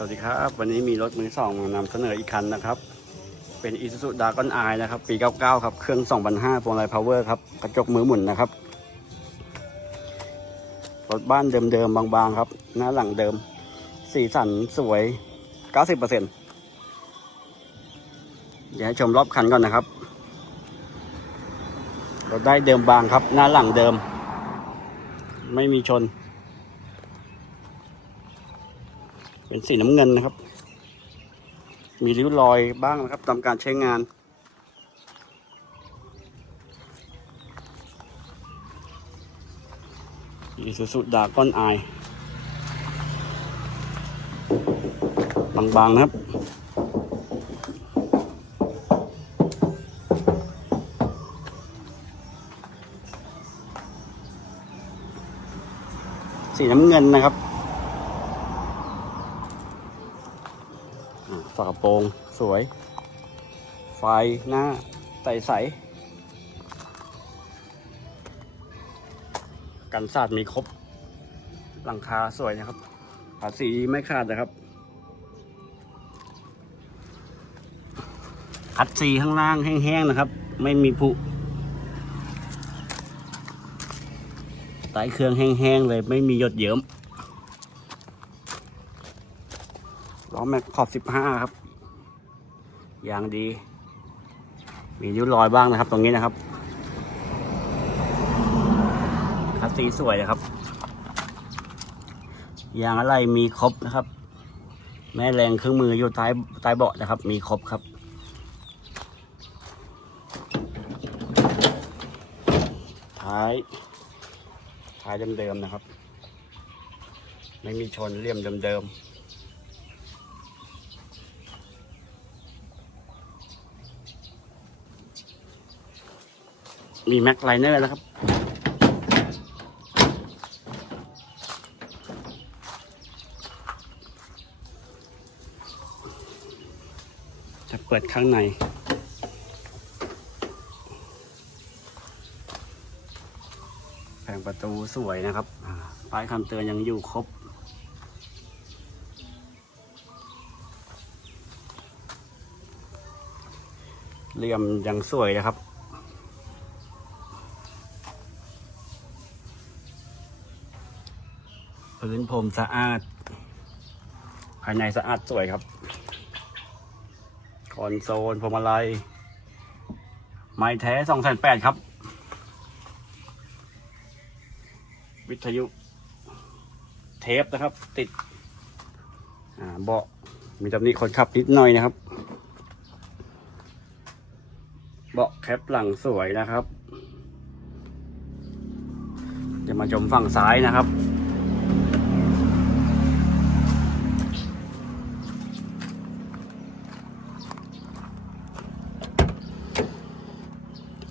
สวัสดีครับ วันนี้มีรถมือสองมานำเสนออีกคันนะครับ เป็น Isuzu d a r g o n i นะครับ ปี 99 ครับ เครื่อง 2005พวงมาลัย power ครับ กระจกมือหมุนนะครับ รถบ้านเดิมๆบางๆครับ หน้าหลังเดิม สีสันสวย 90%เดี๋ยวให้ชมรอบคันก่อนนะครับ รถได้เดิมบางครับ หน้าหลังเดิม ไม่มีชน เป็นสีน้ำเงินนะครับ มีริ้วรอยบ้างนะครับตามการใช้งาน อีซูซูดาก้อนอาย บางๆนะครับสีน้ำเงินนะครับ อ่า ฝากระโปรงสวย ไฟหน้าใสใส กันศาสตร์มีครบ หลังคาสวยนะครับ ภาษีไม่ขาดนะครับคัดสีข้างล่างแห้งๆนะครับ ไม่มีผุใต้เครื่องแห้งๆเลยไม่มีหยดเยิ้ม ล้อแม็กขอบ15ครับยางดี มีริ้วรอยบ้างนะครับ ตรงนี้นะครับคัสซีสวยนะครับยางอะไรมีครบนะครับ แม่แรงเครื่องมืออยู่ใต้ใต้เบาะนะครับ มีครบครับท้ายท้ายเดิมๆนะครับ ไม่มีชนเลี่ยมเดิมๆ มีแม็กไลเนอร์แล้วครับ จะเปิดข้างในแผงประตูสวยนะครับป้ายคำเตือนยังอยู่ครบเหลี่ยมยังสวยนะครับ พื้นพรมสะอาด ภายในสะอาดสวยครับ คอนโซลพวงมาลัย ไม้แท้สองแสนแปดครับ วิทยุ เทปนะครับ ติดเบาะมีตำหนิคนขับนิดหน่อยนะครับ เบาะแคปหลังสวยนะครับเดี๋ยวมาชมฝั่งซ้ายนะครับ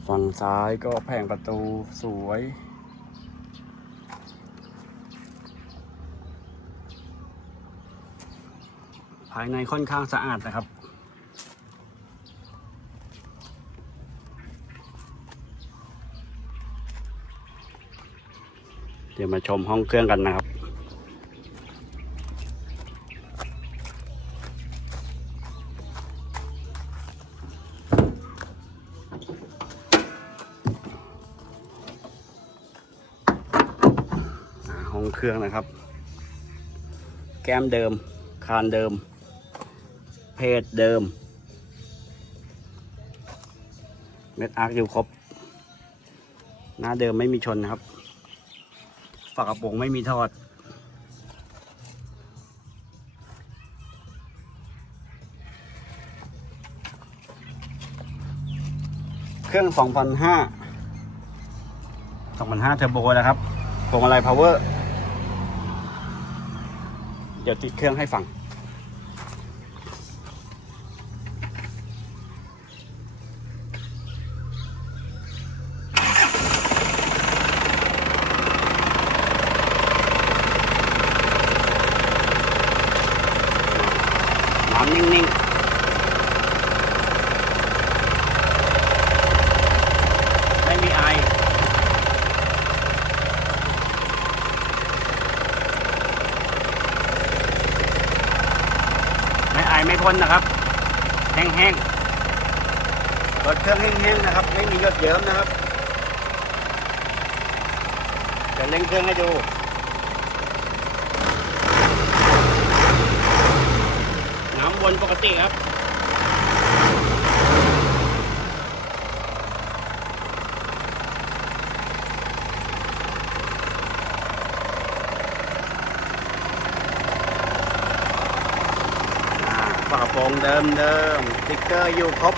ฝั่งซ้ายก็แผงประตูสวย ภายในค่อนข้างสะอาดนะครับเดี๋ยวมาชมห้องเครื่องกันนะครับ เครื่องนะครับ แก้มเดิม คานเดิม เพศเดิม เม็ดอาร์คอยู่ครบ หน้าเดิมไม่มีชนนะครับ ฝากระโปรงไม่มีทอด เครื่อง 2,500 2,500เทอร์โบนะครับพวงมาลัยพาวเวอร์ ดี๋ยวติดเครื่องให้ฟัง น้ำนิ่งๆ ไม่มีไอายไม่พ้นนะครับ แห้งๆรถเครื่องแห้งๆนะครับ ไม่มีหยดเยิ้มนะครับเดี๋ยวเร่งเครื่องให้ดูน้ำวนปกติครับ อ่าฝาก ระโปรงเดิมเดิมสติ๊กเกอร์อยู่ครบ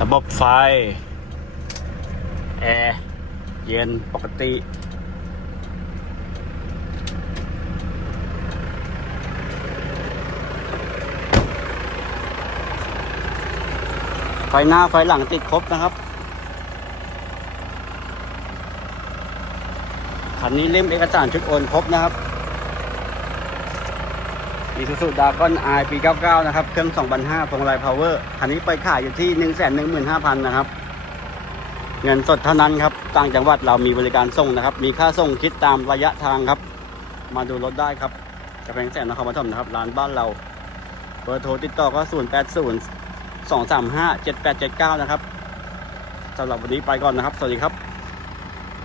ระบบไฟ แอร์ เย็นปกติ ไฟหน้าไฟหลังติดครบนะครับคันนี้เล่มเอกสารชุดโอนครบนะครับมีสุสุดาก้อนไอปี 99 นะครับ เครื่อง2,500พวงมาลัยพาวเวอร์ คันนี้ไปขายอยู่ที่ 115,000 นะครับ เงินสดเท่านั้นครับ ต่างจังหวัดเรามีบริการส่งนะครับ มีค่าส่งคิดตามระยะทางครับ มาดูรถได้ครับจะเป็นแสนนครปฐมนะครับ ร้านบ้านเรา เบอร์โทรติดต่อก็ 080 235 7879 นะครับสำหรับวันนี้ไปก่อนนะครับ สวัสดีครับ